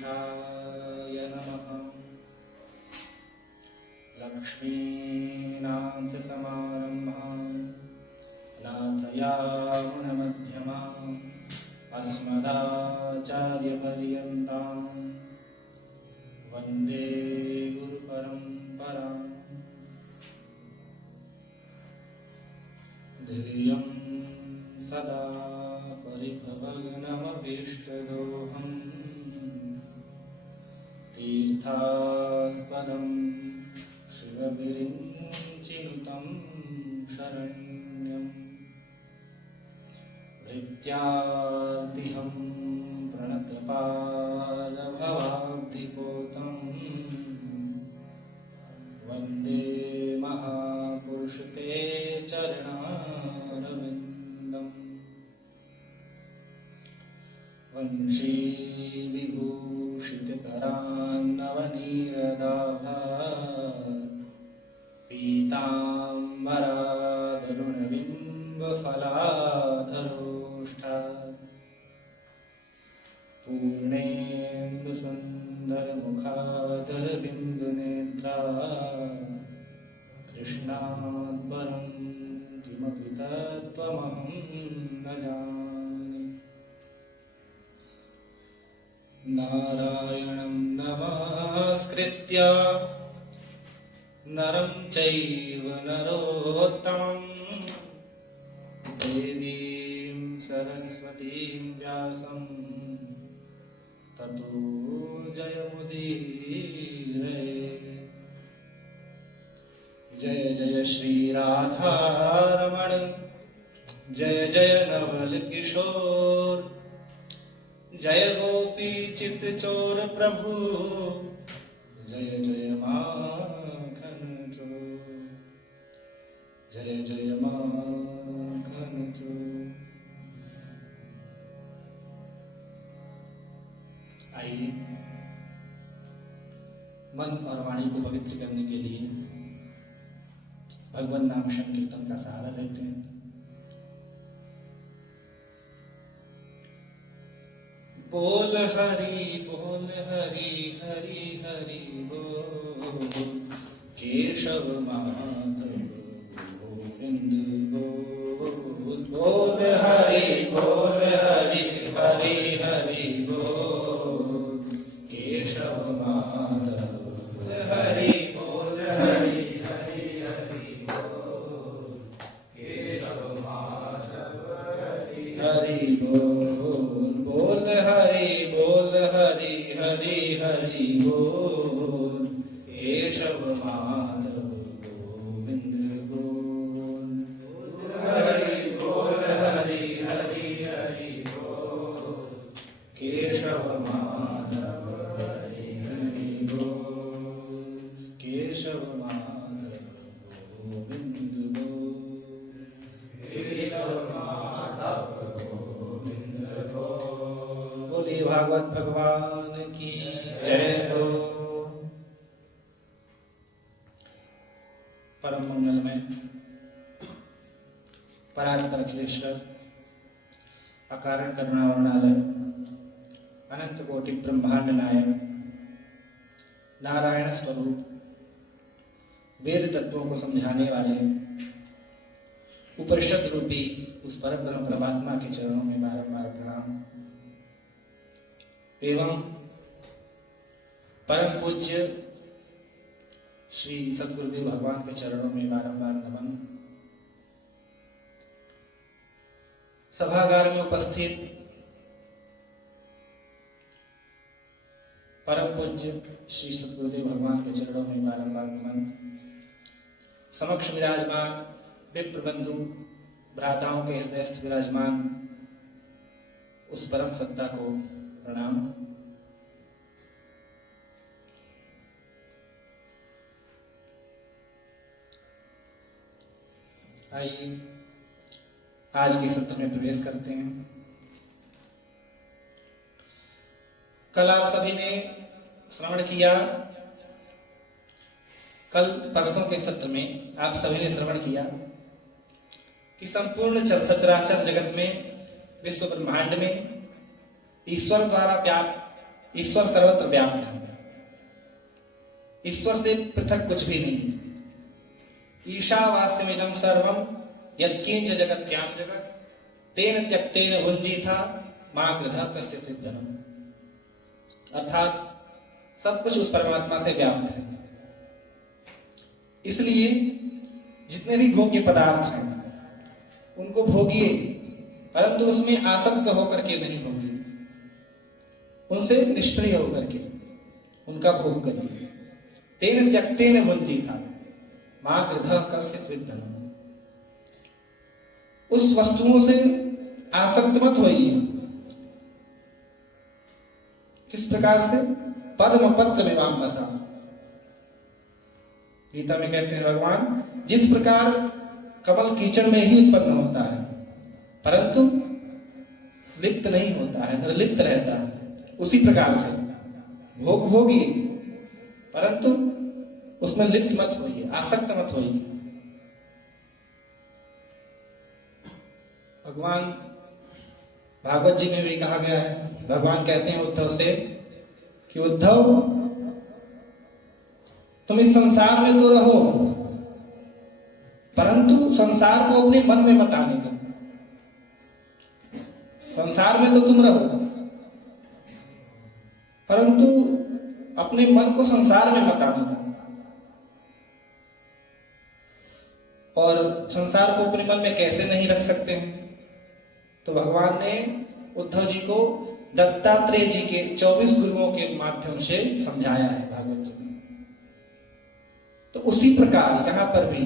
पुरुषाय नमः। लक्ष्मीनाथसमारम्भां नाथयामुनमध्यमाम् अस्मदाचार्यपर्यन्तां वन्दे गुरुपरम्पराम्। धियं सदा परिभवग्नमभीष्टदोहम् तीर्थास्पदं शिवविरिञ्चिनुतं शरण्यं भृत्यार्तिहं प्रणतपालभवाब्धिपोतं वन्दे महापुरुषते चरणारविन्दम्। वंशी विभूषितकरान्नवनीरदाभात् पीताम्बरादरुणबिम्बफलाधरोष्ठात् पूर्णेन्दुसुन्दरमुखादरबिन्दुनेत्रात् कृष्णात् परं किमपि तत्त्वमहं न जाने। नारायणं नमस्कृत्य नरं चैव नरोत्तमं देवीं सरस्वतीं व्यासं ततो जयमुदीरये। जय जय श्री राधारमण जय जय नवल किशोर जय गोपी चित चोर प्रभु जय जय माखन चोर जय जय माखन चोर। आइए मन और वाणी को पवित्र करने के लिए भगवान नाम संकीर्तन का सहारा लेते हैं। बोल हरि हरि हरि बोल केशव माधव गोविंद बोल। बोल हरि हरि हरि बोल केशव माधव हरि बोल हरि हरि हरि बोल केशव माधव हरि बोल। बोल हरि हरि हरि बोल केशव माधव गोविंद बोल। बोल हरि हरि हरि बोल केशव माधव हरि हरि बोल केशव माधव गोविंद बोल केशव माधव गोविंद बोल। बोलिए भागवत भगवान की जय हो। परम मंगलमय परात्पर अखिलेश्वर अकारण करुणा वर्णालय अनंत कोटि ब्रह्मांड नायक नारायण स्वरूप वेद तत्वों को समझाने वाले उपनिषद रूपी उस परब्रह्म परमात्मा के चरणों में बारंबार प्रणाम एवं परम पूज्य श्री सद्गुरुदेव भगवान के चरणों में बारंबार नमन। सभागार में उपस्थित परम पूज्य श्री सद्गुरुदेव भगवान के चरणों में बारंबार नमन। समक्ष विराजमान विप्र बंधु भ्राताओं के हृदयस्थ विराजमान उस परम सत्ता को प्रणाम। आइए आज के सत्र में प्रवेश करते हैं। कल आप सभी ने श्रवण किया, कल परसों के सत्र में आप सभी ने श्रवण किया कि संपूर्ण सचराचर जगत में विश्व ब्रह्मांड में ईश्वर द्वारा ईश्वर सर्वत्र व्याप्त है, ईश्वर से पृथक कुछ भी नहीं। ईशावास्यमिदं सर्वं यत्किंच जगत्यां जगत् तेन त्यक्तेन भुञ्जीथा मा गृधः कस्यचित् धनम्। अर्थात सब कुछ उस परमात्मा से व्याप्त है, इसलिए जितने भी भोग्य पदार्थ हैं उनको भोगिए, परंतु उसमें आसक्त होकर के नहीं भोगिए, उनसे निष्क्रिय होकर के उनका भोग करिए। तेन त्यक्तेन भुञ्जीथा मा गृधः कस्यचित् धनम्। उस वस्तुओं से आसक्त मत होइए। किस प्रकार से? पद्म पत्र में वामसा। गीता में कहते हैं भगवान, जिस प्रकार कमल कीचड़ में ही उत्पन्न होता है परंतु लिप्त नहीं होता है, निर्लिप्त रहता है, उसी प्रकार से भोग भोगिए परंतु उसमें लिप्त मत होइए, आसक्त मत होइए। भगवान भागवत जी में भी कहा गया है, भगवान कहते हैं उद्धव से कि उद्धव, तुम इस संसार में तो रहो परंतु संसार को अपने मन में मत आने दो। संसार में तो तुम रहो परंतु अपने मन को संसार में मत आने दो। और संसार को अपने मन में कैसे नहीं रख सकते हैं? तो भगवान ने उद्धव जी को दत्तात्रेय जी के 24 गुरुओं के माध्यम से समझाया है भागवत जी में। तो उसी प्रकार यहाँ पर भी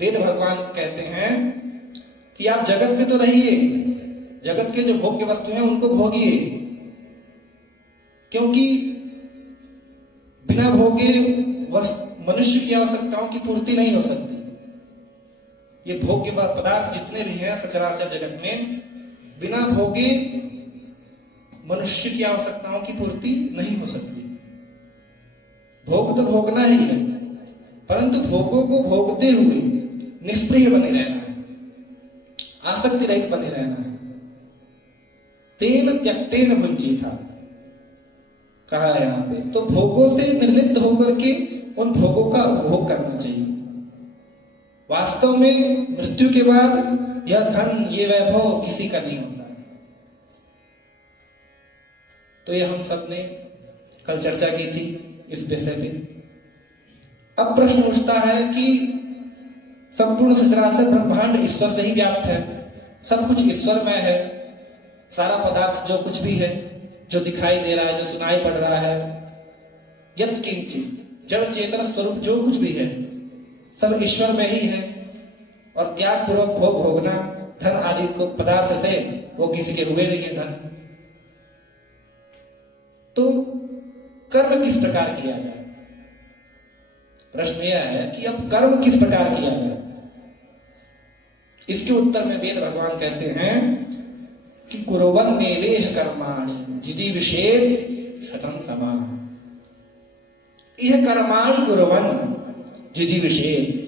वेद भगवान कहते हैं कि आप जगत में तो रहिए, जगत के जो भोग्य वस्तु हैं उनको भोगिए, क्योंकि बिना भोगे मनुष्य की आवश्यकताओं की पूर्ति नहीं हो सकती। ये भोग्य पदार्थ जितने भी हैं सचराचर जगत में, बिना भोगे मनुष्य की आवश्यकताओं की पूर्ति नहीं हो सकती। भोग तो भोगना ही है, परंतु भोगों को भोगते हुए निष्प्रिय बने रहना है, आसक्ति रहित बने रहना है। तेन त्यक्तेन भुञ्जीथा कहा है यहाँ पे। तो भोगों से निर्लिप्त होकर के उन भोगों का उपभोग करना चाहिए। वास्तव में मृत्यु के बाद यह धन, ये वैभव किसी का नहीं होता है। तो ये हम सब ने कल चर्चा की थी इस विषय पे। अब प्रश्न उठता है कि संपूर्ण सचराचर ब्रह्मांड ईश्वर से ही व्याप्त है, सब कुछ ईश्वरमय है, सारा पदार्थ जो कुछ भी है, जो दिखाई दे रहा है, जो सुनाई पड़ रहा है, यत् किंचित जड़ चेतन स्वरूप जो कुछ भी है सब ईश्वर में ही है। और त्याग पूर्वक भोग भोगना धन आदि को पदार्थ से, वो किसी के हुए नहीं है धन। तो कर्म किस प्रकार किया जाए? प्रश्न यह है कि अब कर्म किस प्रकार किया जाए। इसके उत्तर में वेद भगवान कहते हैं कि कुर्वन् नेवेह कर्माणि जिजीविषेत् शतं समाः। यह कर्माणि कुर्वन् जिजीविषेत्,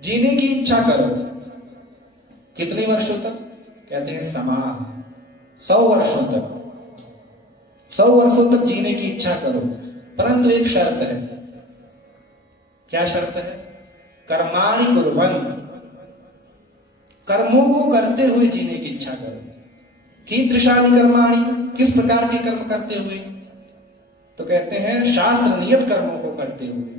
जीने की इच्छा करो। कितने वर्षों तक? कहते हैं समाः, 100 वर्षों तक। 100 वर्षों तक जीने की इच्छा करो, परंतु एक शर्त है। क्या शर्त है? कर्माणि कुर्वन्, कर्मों को करते हुए जीने की इच्छा करो। कीदृशानि कर्माणि, किस प्रकार के कर्म करते हुए? तो कहते हैं शास्त्र नियत कर्मों को करते हुए,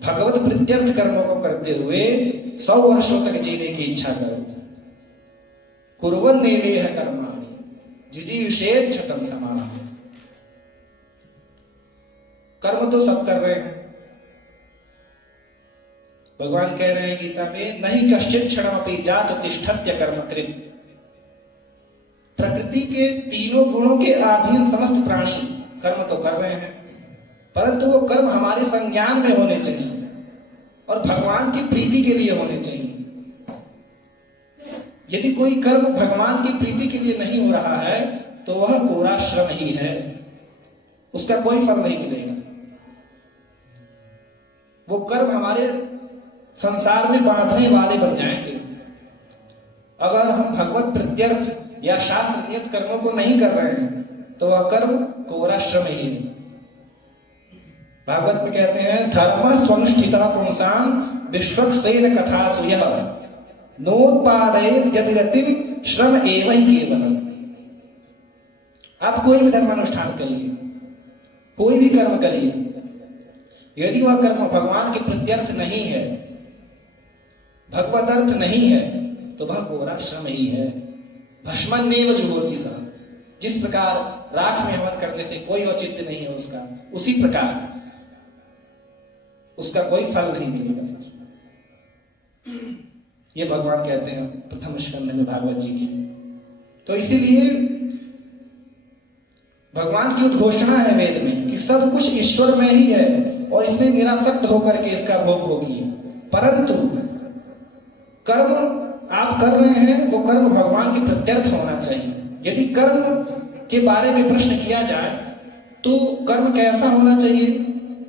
भगवत प्रीत्यर्थ कर्मों को करते हुए 100 वर्षों तक जीने की इच्छा करो। कुर्वन् नेवेह कर्माणि जिजीविषेत् शतं समाः। कर्म तो सब कर रहे हैं। भगवान कह रहे हैं गीता में, नहीं कश्चित् क्षणमपि जातु तिष्ठत्य कर्मकृत्। प्रकृति के तीनों गुणों के अधीन समस्त प्राणी कर्म तो कर रहे हैं, परंतु वो कर्म हमारे संज्ञान में होने चाहिए और भगवान की प्रीति के लिए होने चाहिए। यदि कोई कर्म भगवान की प्रीति के लिए नहीं हो रहा है तो वह कोरा श्रम ही है, उसका कोई फल नहीं मिलेगा। वो कर्म हमारे संसार में बांधने वाले बन जाएंगे। अगर हम भगवत प्रत्यर्थ या शास्त्र नियत कर्मों को नहीं कर रहे हैं तो वह कर्म कोरा श्रम ही है। भागवत में कहते हैं धर्म स्वनुष्ठितः पुंसाम विश्वक्सेन कथासु यः नोत्पादयेत् यतिरतिं श्रम एव ही केवलम्। आप कोई भी धर्मानुष्ठान करिए, कोई भी कर्म करिए, यदि वह कर्म भगवान के प्रत्यर्थ नहीं है, भगवत अर्थ नहीं है, तो वह कोरा श्रम ही है। भस्मन्नेव जुहोति सः। जिस प्रकार राख में हवन करने से कोई औचित्य नहीं है उसका, उसी प्रकार उसका कोई फल नहीं मिलेगा। ये भगवान कहते हैं प्रथम स्कंध में भागवत जी की। तो इसीलिए भगवान की उद्घोषणा है वेद में कि सब कुछ ईश्वर में ही है और इसमें निरासक्त होकर के इसका भोग होगी। परंतु कर्म आप कर रहे हैं वो कर्म भगवान के प्रत्यर्थ होना चाहिए। यदि कर्म के बारे में प्रश्न किया जाए तो कर्म कैसा होना चाहिए?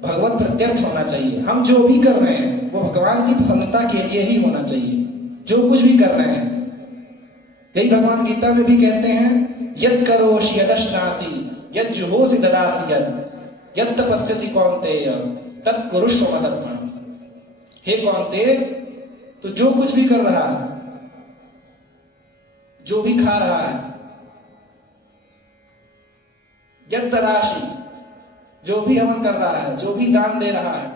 भगवत प्रत्यर्थ होना चाहिए। हम जो भी कर रहे हैं वो भगवान की प्रसन्नता के लिए ही होना चाहिए। जो कुछ भी कर रहे हैं, यही भगवान गीता में भी कहते हैं यद करोषि यदश्नासि यद जुहोसि ददासि यद तपस्यसि कौन्तेय तत् कुरुष्व मदर्पणम्। हे कौन्तेय, तो जो कुछ भी कर रहा है, जो भी खा रहा है, यद ददासि, जो भी हवन कर रहा है, जो भी दान दे रहा है,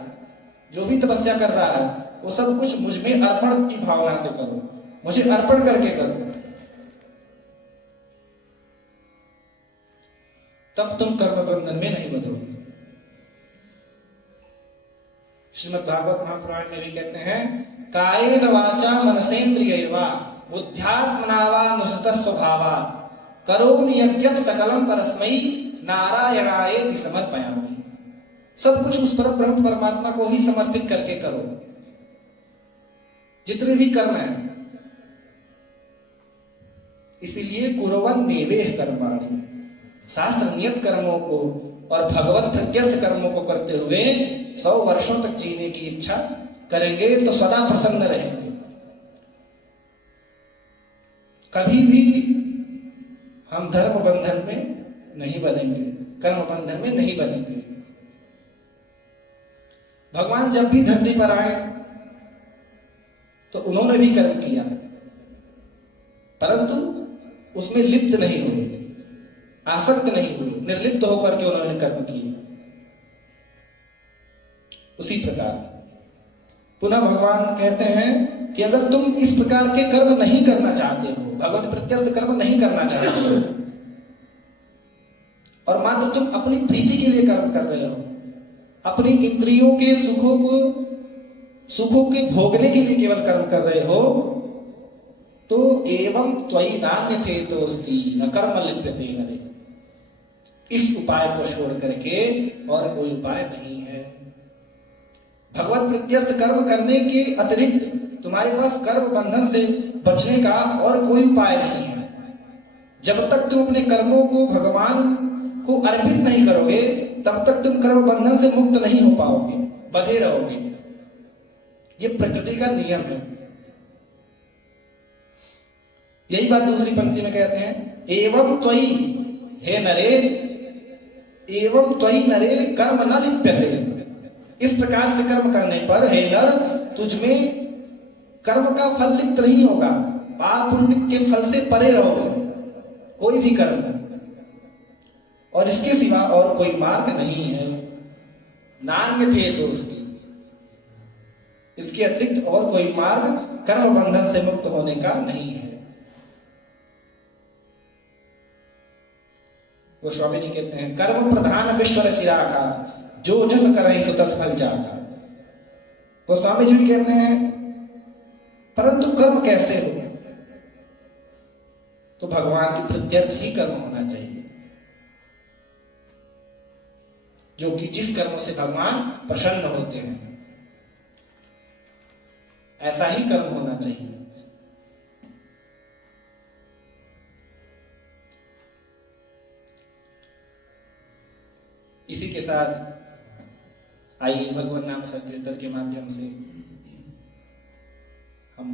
जो भी तपस्या कर रहा है, वो सब कुछ मुझ में अर्पण की भावना से करो, मुझे अर्पण करके करो, तब तुम कर्म बंधन में नहीं बंधोगे। श्रीमद् भागवत महापुराण में भी कहते हैं कायेन वाचा मनसेन्द्रियैर्वा बुद्ध्यात्मना वा नुसतः स्वभावात् करोमि यद्यत् सकलं परस्मै नारायणायेति समर्पयामि। सब कुछ उस पर ब्रह्म परमात्मा को ही समर्पित करके करो। जितने भी कर्म है, इसीलिए कुर्वन् नेवेह कर्माणि, शास्त्र नियत कर्मों को और भगवत प्रत्यर्थ कर्मों को करते हुए 100 वर्षों तक जीने की इच्छा करेंगे तो सदा प्रसन्न रहेंगे। कभी भी हम धर्म बंधन में नहीं बंधेंगे, कर्म बंधन में नहीं बंधेंगे। भगवान जब भी धरती पर आए तो उन्होंने भी कर्म किया, परंतु उसमें लिप्त नहीं हुए, आसक्त नहीं हुए, निर्लिप्त होकर के उन्होंने कर्म किए। उसी प्रकार पुनः भगवान कहते हैं कि अगर तुम इस प्रकार के कर्म नहीं करना चाहते हो, भगवत प्रत्यर्थ कर्म नहीं करना चाहते हो, और मात्र तुम अपनी प्रीति के लिए कर्म कर रहे हो, अपनी इंद्रियों के सुखों के भोगने के लिए केवल कर्म कर रहे हो, तो एवं त्वयि नान्यथेतोऽस्ति न कर्म लिप्यते नरे। इस उपाय को छोड़ करके और कोई उपाय नहीं है। भगवत प्रत्यर्थ कर्म करने के अतिरिक्त तुम्हारे पास कर्म बंधन से बचने का और कोई उपाय नहीं है। जब तक तुम अपने कर्मों को भगवान को अर्पित नहीं करोगे, तब तक तुम कर्म बंधन से मुक्त नहीं हो पाओगे, बंधे रहोगे। ये प्रकृति का नियम है। यही बात दूसरी पंक्ति में कहते हैं एवं त्वयि हे नरे एवं त्वयि नरे कर्म न लिप्यते। इस प्रकार से कर्म करने पर हे नर, तुझमें कर्म का फल लिप्त नहीं होगा, पाप पुण्य के फल से परे रहोगे, कोई भी कर्म, और इसके सिवा और कोई मार्ग नहीं है। नान्यथेतोऽस्ति, इसके अतिरिक्त और कोई मार्ग कर्म बंधन से मुक्त होने का नहीं है। गोस्वामी जी कहते हैं कर्म प्रधान विश्व रचिराका जो जस करहि सो तस फल जाका। गोस्वामी जी भी कहते हैं परंतु कर्म कैसे हो? तो भगवान की प्रत्यर्थ ही कर्म होना चाहिए, जो कि जिस कर्म से भगवान प्रसन्न होते हैं, ऐसा ही कर्म होना चाहिए। इसी के साथ आइए भगवान नाम संकीर्तन के माध्यम से हम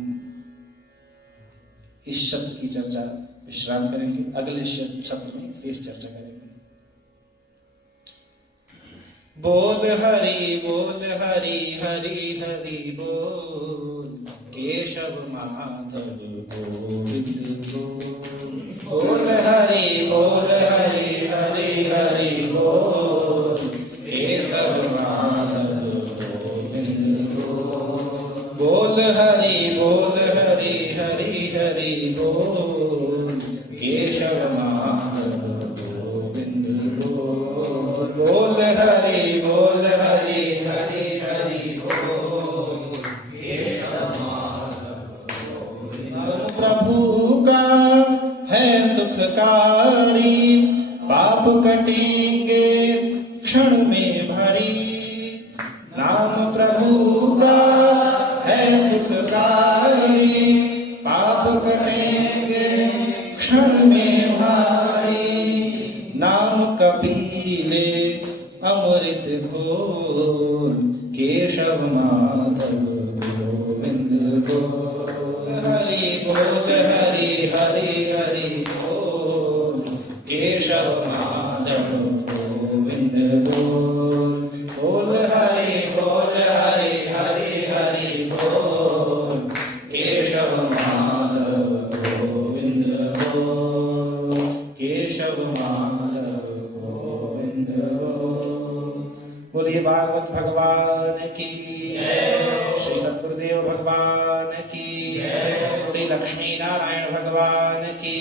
इस शब्द की चर्चा विश्राम करेंगे। अगले शब्द में शेष चर्चा करेंगे। बोल हरि हरि हरि बोल, केशव माधव गोविंद बोल। बोल हरि हरि हरि बोल, केशव माधव गोविंद बोल। बोल हरि हरि हरि बोल, केशव माधव गोविंद बोल। बोल हरि हरि हरि बोल, केशव माधव गोविंद। प्रभु का है सुखकारी, पाप कटेंगे क्षण में भरी। नाम प्रभु का है सुखकारी, पाप कटेंगे क्षण में भारी। नाम कपीले अमृत घोर, केशव माधव गोविंद बोल। हरि हरि हरि बोल, केशव माधव गोविंद बोल। बोल हरि हरि हरि बोल, केशव माधव गोविंद बोल। केशव माधव गोविंद बोल। बोलिए भागवत भगवान की जय, श्री सद्गुरुदेव भगवान की जय, श्री लक्ष्मी नारायण भगवान की